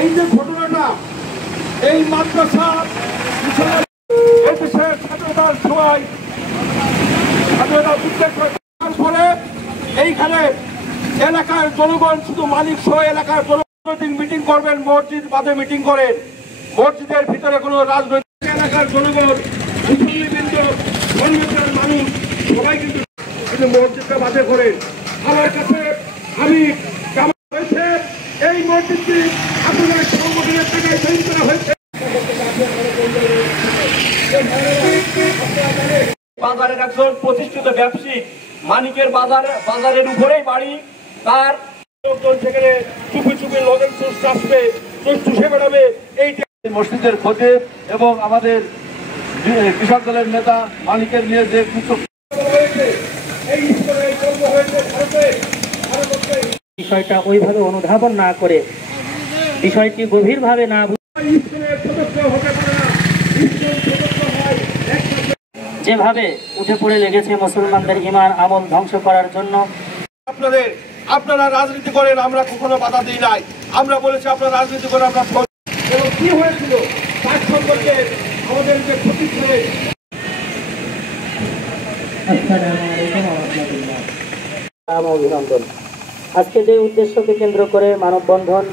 এই যে ঘটনাটা, এই মাদ্রাসা দেশের স্বাধীনতার সময় স্বাধীনতা উদ্যোগ পরে এইখানে এলাকার জনগণ শুধু মালিক সহ এলাকার জনগণ মিটিং করবেন, মসজিদ বাদে মিটিং করেন। মসজিদের ভিতরে কোনো রাজনৈতিক এলাকার জনগণ মানুষ সবাই কিন্তু মসজিদটা বাদে করেন। আমার কাছে আমি হয়েছে এই মসজিদটি আপনাদের সংগঠনের টাকায় তৈরি করা হয়েছে। বাজারের একজন প্রতিষ্ঠিত ব্যবসায়িক, মানিকের বাজারের উপরেই বাড়ি, তার লোকজন সেখানে চুপি চুপি লোকের চুষ আসবে, চুষে বেড়াবে। এই মসজিদের খতিব এবং আমাদের কৃষক দলের নেতা মালিকের নিয়ে যে বিষয়টা ওইভাবে অনুধাবন না করে, বিষয়টি গভীরভাবে না যেভাবে উঠে পড়ে লেগেছে মুসলমানদের ঈমান আমল ধ্বংস করার জন্য। আপনারা রাজনীতি করেন, আমরা কখনো বাধা দিই নাই। আমরা বলেছি আপনারা রাজনীতি করেন, আমরা কি হয়েছিল তার সম্পর্কে আমাদের যে ক্ষতি করে। অভিনন্দন। আজকে যে উদ্দেশ্যকে কেন্দ্র করে মানববন্ধন